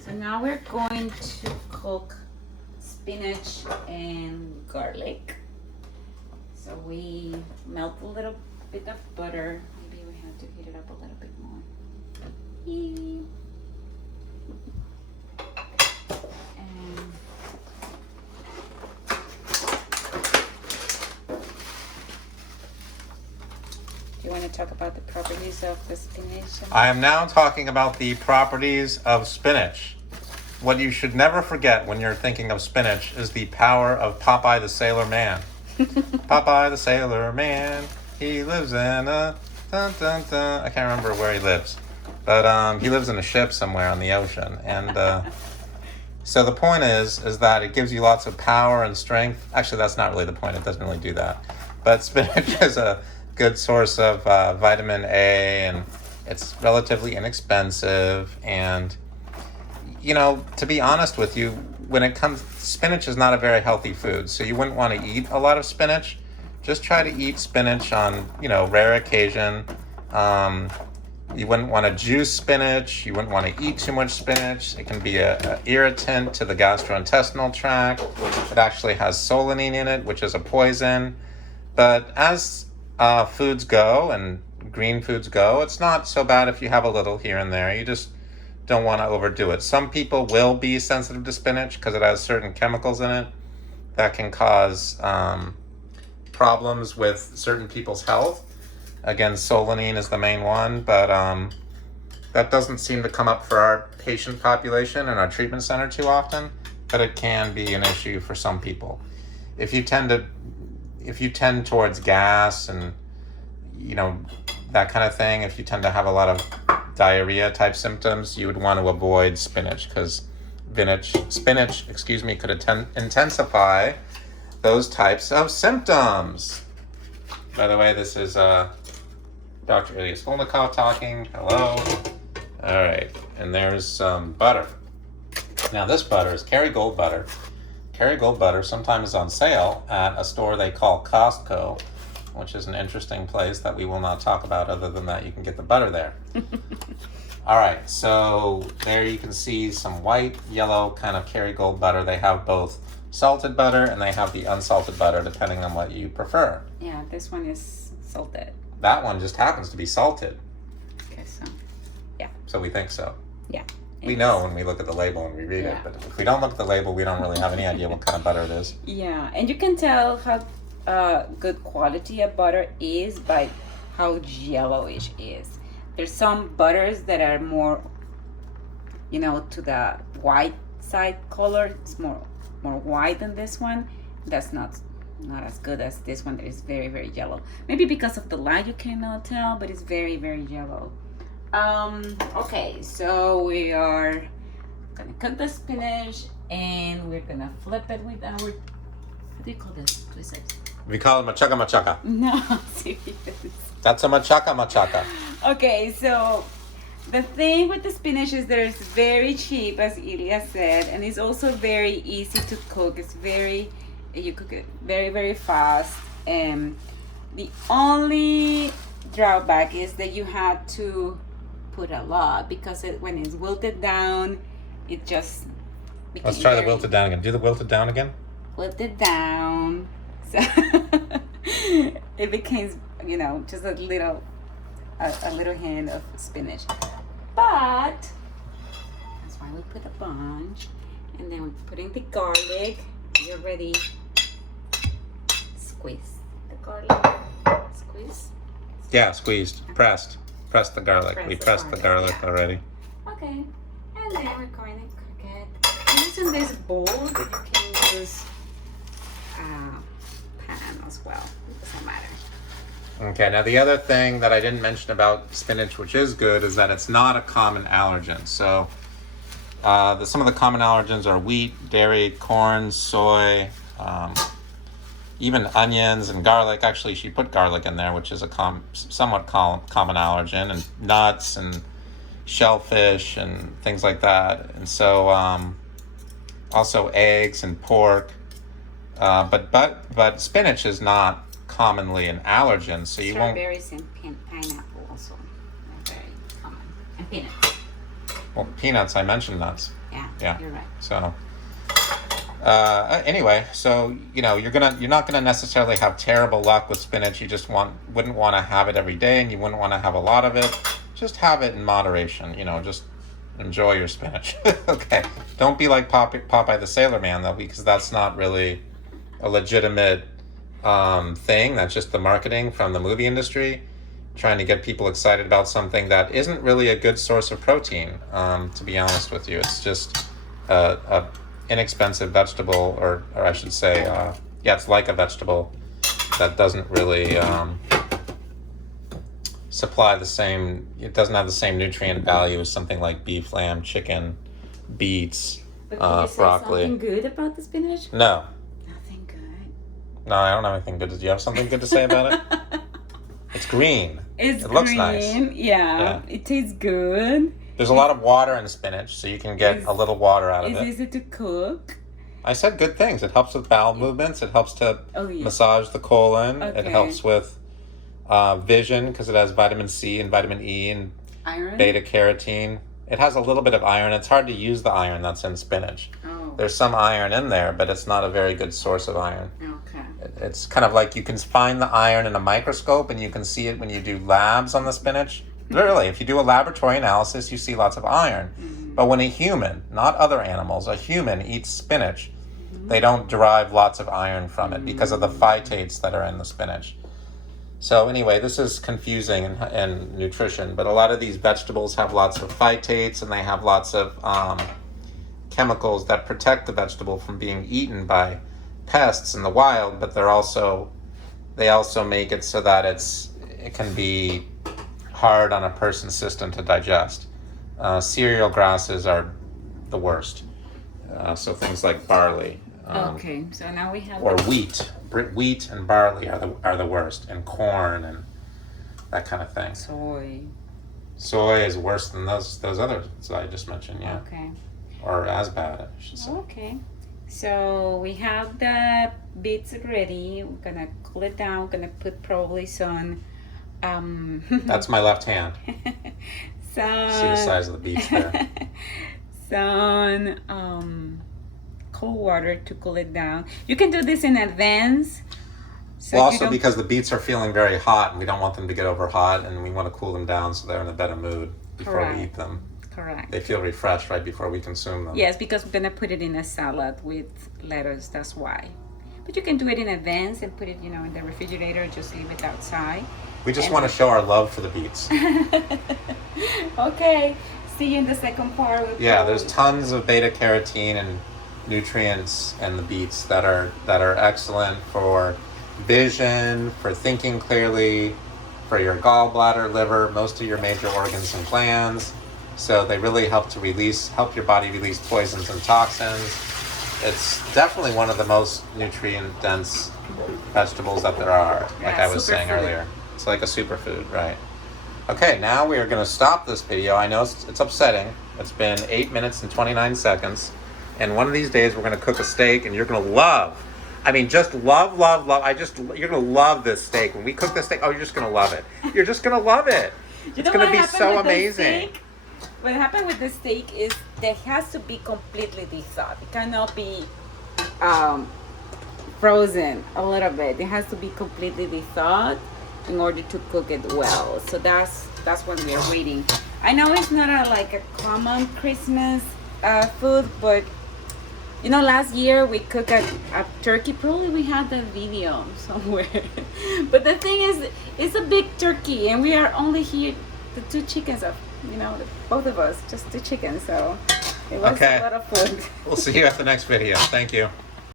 So now we're going to cook spinach and garlic. So we melt a little bit of butter. Maybe we have to heat it up a little bit more. And do you want to talk about the properties of the spinach? I am now talking about the properties of spinach. What you should never forget when you're thinking of spinach is the power of Popeye the Sailor Man. Popeye the Sailor Man, he lives in a dun dun dun. I can't remember where he lives, but he lives in a ship somewhere on the ocean. And so the point is that it gives you lots of power and strength. Actually, that's not really the point. It doesn't really do that. But spinach is a good source of vitamin A, and it's relatively inexpensive. And you know, to be honest with you, when it comes, spinach is not a very healthy food, so you wouldn't want to eat a lot of spinach. Just try to eat spinach on, you know, rare occasion. You wouldn't want to juice spinach. You wouldn't want to eat too much spinach. It can be an irritant to the gastrointestinal tract. It actually has solanine in it, which is a poison. But as foods go and green foods go, it's not so bad if you have a little here and there. You just don't want to overdo it. Some people will be sensitive to spinach because it has certain chemicals in it that can cause problems with certain people's health. Again, solanine is the main one, but that doesn't seem to come up for our patient population in our treatment center too often, but it can be an issue for some people. If you tend towards gas and, you know, that kind of thing, if you tend to have a lot of diarrhea type symptoms, you would want to avoid spinach because spinach could intensify those types of symptoms. By the way, this is Dr. Ilya Skolnikov talking. Hello. All right, and there's some butter. Now this butter is Kerrygold butter. Kerrygold butter sometimes is on sale at a store they call Costco, which is an interesting place that we will not talk about, other than that you can get the butter there. All right, so there you can see some white, yellow kind of Kerrygold butter. They have both salted butter and they have the unsalted butter, depending on what you prefer. Yeah, this one is salted. That one just happens to be salted. Okay, so, yeah. So we think so. Yeah. We know when we look at the label and we read it, but if we don't look at the label, we don't really have any idea what kind of butter it is. Yeah, and you can tell how good quality of butter is by how yellowish it is. There's some butters that are more, you know, to the white side color. It's more white than this one. That's not as good as this one that is very, very yellow. Maybe because of the light you cannot tell, but it's very, very yellow. Okay, so we are gonna cook the spinach and we're gonna flip it with our, what do you call this? Twisted? We call it machaca machaca. No, serious. That's a machaca machaca. Okay, so the thing with the spinach is that it's very cheap, as Ilya said, and it's also very easy to cook. You cook it very, very fast. And the only drawback is that you have to put a lot, because when it's wilted down, it just becomes Let's try the wilted down again. Do the wilted down again. Wilted down. So it becomes, you know, just a little hand of spinach. But that's why we put a bunch. And then we're putting the garlic. You already squeeze the garlic. Squeeze. Yeah, squeezed, pressed. Press the garlic. We pressed the garlic already. Okay. And then we're going to cook it. Using this bowl, you can use pan as well. It doesn't matter. Okay, now the other thing that I didn't mention about spinach, which is good, is that it's not a common allergen. So some of the common allergens are wheat, dairy, corn, soy, even onions and garlic. Actually, she put garlic in there, which is a somewhat common allergen, and nuts and shellfish and things like that. And so also eggs and pork. But spinach is not commonly an allergen, so you won't. Strawberries and pineapple also are very common, and peanuts. Well, peanuts. I mentioned nuts. Yeah. Yeah. You're right. So. Anyway, so you're not gonna necessarily have terrible luck with spinach. You just wouldn't want to have it every day, and you wouldn't want to have a lot of it. Just have it in moderation. Just enjoy your spinach. Okay, don't be like Popeye the Sailor Man though, because that's not really a legitimate thing. That's just the marketing from the movie industry, trying to get people excited about something that isn't really a good source of protein. To be honest with you, it's just a inexpensive vegetable, or I should say, it's like a vegetable that doesn't really supply it doesn't have the same nutrient value as something like beef, lamb, chicken, beets, But can you say broccoli. something good about the spinach? No, Nothing good. no, I don't have anything good. Do you have something good to say about it? It's green. It looks nice. Yeah. It tastes good. There's a lot of water in spinach, so you can get a little water out of It's it. easy to cook. I said good things. It helps with bowel movements. It helps to massage the colon. It Okay. helps with vision because it has vitamin C and vitamin E and Iron? beta carotene. It has a little bit of iron. It's hard to use the iron that's in spinach. Oh, There's some iron in there, but it's not a very good source of iron. okay. It's kind of like you can find the iron in a microscope and you can see it when you do labs on the spinach. Literally, if you do a laboratory analysis, you see lots of iron. But when a human, not other animals, a human eats spinach, they don't derive lots of iron from it because of the phytates that are in the spinach. So anyway, this is confusing in nutrition, but a lot of these vegetables have lots of phytates and they have lots of chemicals that protect the vegetable from being eaten by pests in the wild, but they also make it so that it can be hard on a person's system to digest. Cereal grasses are the worst. So things like barley. Okay, so now we have... Or wheat. Wheat and barley are the worst, and corn and that kind of thing. Soy. Soy is worse than those others that I just mentioned, yeah. Okay. Or as bad, I should say. Okay. So we have the beets ready. We're gonna cool it down. We're gonna put probably some... That's my left hand. some... See the size of the beets there. Some cold water to cool it down. You can do this in advance. So Well, also because the beets are feeling very hot and we don't want them to get over hot and we want to cool them down so they're in a better mood before we eat them. Correct. They feel refreshed right before we consume them. Yes, because we're gonna put it in a salad with lettuce. That's why. But you can do it in advance and put it, in the refrigerator. Just leave it outside. We just want to show our love for the beets. Okay. See you in the second part. Yeah, there's tons of beta carotene and nutrients in the beets that are excellent for vision, for thinking clearly, for your gallbladder, liver, most of your major organs and glands. So they really help your body release poisons and toxins. It's definitely one of the most nutrient dense vegetables that there are, like I was saying earlier. It's like a superfood, right? Okay, now we are going to stop this video. I know it's upsetting. It's been 8 minutes and 29 seconds. And one of these days we're going to cook a steak and you're going to love. I mean, just love. You're going to love this steak. When we cook this steak, you're just going to love it. You're just going to love it. It's going to be so amazing. What happened with the steak is that it has to be completely thawed. It cannot be frozen a little bit. It has to be completely thawed in order to cook it well. So that's what we are waiting. I know it's not a common Christmas food, but last year we cooked a turkey. Probably we had that video somewhere. But the thing is, it's a big turkey, and we are only here the 2 chickens of both of us, just 2 chickens. So it was a lot of food. We'll see you at the next video. Thank you.